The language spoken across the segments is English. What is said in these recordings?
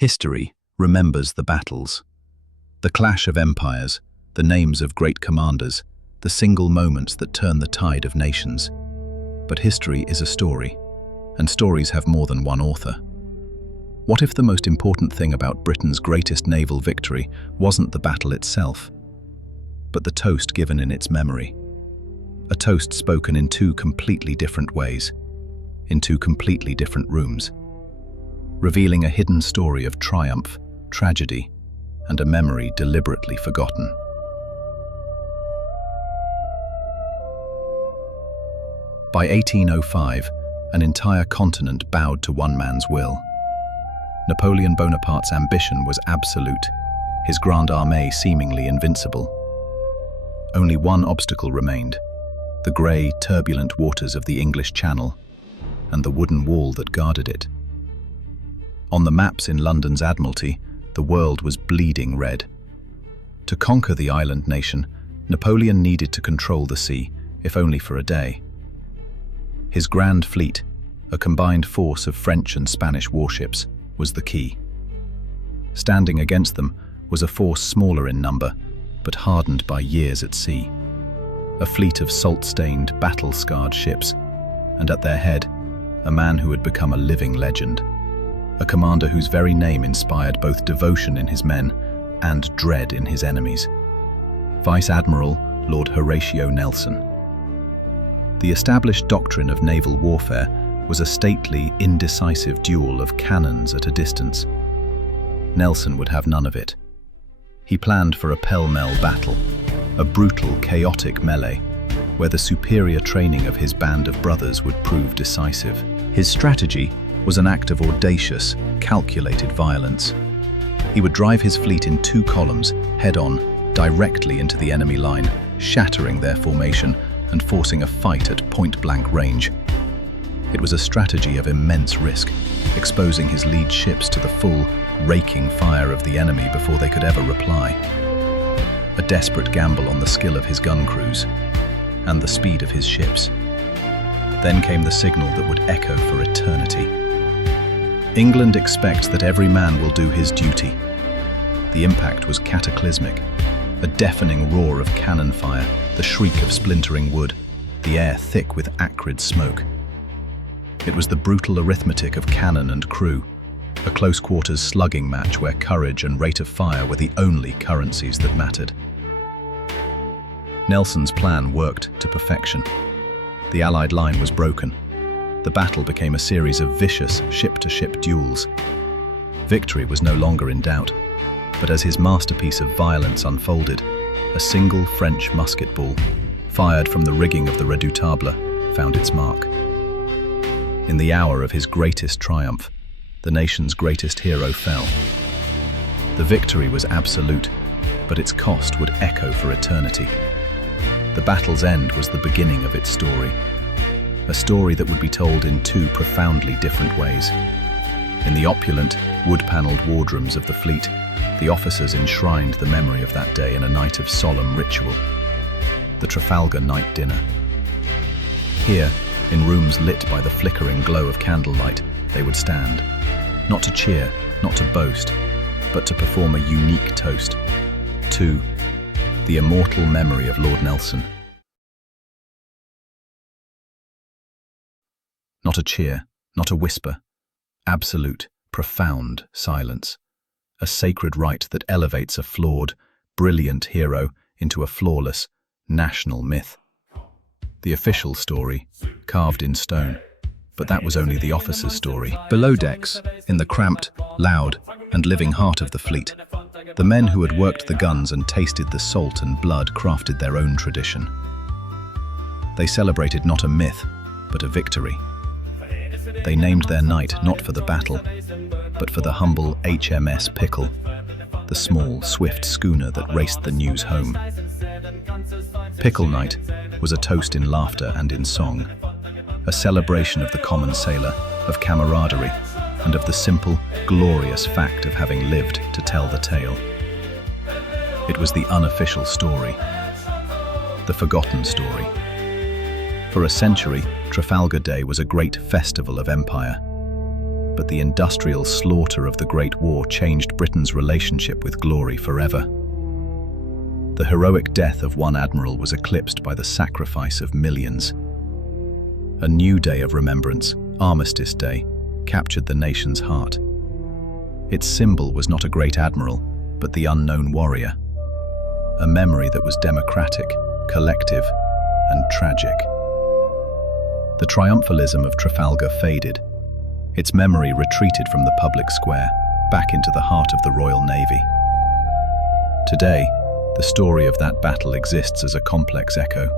History remembers the battles, the clash of empires, the names of great commanders, the single moments that turn the tide of nations. But history is a story, and stories have more than one author. What if the most important thing about Britain's greatest naval victory wasn't the battle itself, but the toast given in its memory? A toast spoken in two completely different ways, in two completely different rooms, revealing a hidden story of triumph, tragedy, and a memory deliberately forgotten. By 1805, an entire continent bowed to one man's will. Napoleon Bonaparte's ambition was absolute, his Grande Armée seemingly invincible. Only one obstacle remained: the grey, turbulent waters of the English Channel, and the wooden wall that guarded it. On the maps in London's Admiralty, the world was bleeding red. To conquer the island nation, Napoleon needed to control the sea, if only for a day. His grand fleet, a combined force of French and Spanish warships, was the key. Standing against them was a force smaller in number, but hardened by years at sea. A fleet of salt-stained, battle-scarred ships, and at their head, a man who had become a living legend. A commander whose very name inspired both devotion in his men and dread in his enemies. Vice Admiral Lord Horatio Nelson. The established doctrine of naval warfare was a stately, indecisive duel of cannons at a distance. Nelson would have none of it. He planned for a Pell-Mell Battle, a brutal, chaotic melee, where the superior training of his band of brothers would prove decisive. His strategy was an act of audacious, calculated violence. He would drive his fleet in two columns, head-on, directly into the enemy line, shattering their formation and forcing a fight at point-blank range. It was a strategy of immense risk, exposing his lead ships to the full, raking fire of the enemy before they could ever reply. A desperate gamble on the skill of his gun crews and the speed of his ships. Then came the signal that would echo for eternity. England expects that every man will do his duty. The impact was cataclysmic. A deafening roar of cannon fire, the shriek of splintering wood, the air thick with acrid smoke. It was the brutal arithmetic of cannon and crew, a close-quarters slugging match where courage and rate of fire were the only currencies that mattered. Nelson's plan worked to perfection. The Allied line was broken. The battle became a series of vicious ship-to-ship duels. Victory was no longer in doubt, but as his masterpiece of violence unfolded, a single French musket ball, fired from the rigging of the Redoutable, found its mark. In the hour of his greatest triumph, the nation's greatest hero fell. The victory was absolute, but its cost would echo for eternity. The battle's end was the beginning of its story. A story that would be told in two profoundly different ways. In the opulent, wood-paneled wardrooms of the fleet, the officers enshrined the memory of that day in a night of solemn ritual. The Trafalgar Night dinner. Here, in rooms lit by the flickering glow of candlelight, they would stand, not to cheer, not to boast, but to perform a unique toast to the immortal memory of Lord Nelson. Not a cheer, not a whisper, absolute, profound silence. A sacred rite that elevates a flawed, brilliant hero into a flawless, national myth. The official story, carved in stone, but that was only the officer's story. Below decks, in the cramped, loud, and living heart of the fleet, the men who had worked the guns and tasted the salt and blood crafted their own tradition. They celebrated not a myth, but a victory. They named their night not for the battle, but for the humble HMS Pickle, the small, swift schooner that raced the news home. Pickle Night was a toast in laughter and in song, a celebration of the common sailor, of camaraderie, and of the simple, glorious fact of having lived to tell the tale. It was the unofficial story, the forgotten story. For a century, Trafalgar Day was a great festival of empire. but the industrial slaughter of the Great War changed Britain's relationship with glory forever. The heroic death of one admiral was eclipsed by the sacrifice of millions. A new day of remembrance, Armistice Day, captured the nation's heart. Its symbol was not a great admiral, but the unknown warrior. A memory that was democratic, collective, and tragic. The triumphalism of Trafalgar faded. Its memory retreated from the public square, back into the heart of the Royal Navy. Today, the story of that battle exists as a complex echo,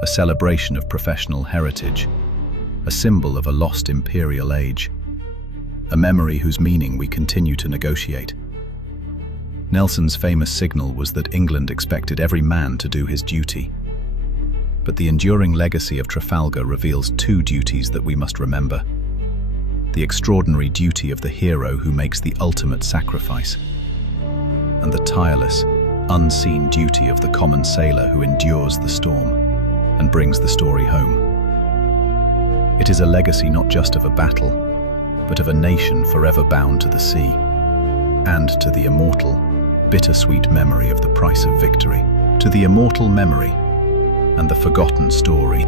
a celebration of professional heritage, a symbol of a lost imperial age, a memory whose meaning we continue to negotiate. Nelson's famous signal was that England expected every man to do his duty. But the enduring legacy of Trafalgar reveals two duties that we must remember. The extraordinary duty of the hero who makes the ultimate sacrifice, and the tireless, unseen duty of the common sailor who endures the storm and brings the story home. It is a legacy not just of a battle, but of a nation forever bound to the sea, and to the immortal, bittersweet memory of the price of victory, to the immortal memory and the forgotten story.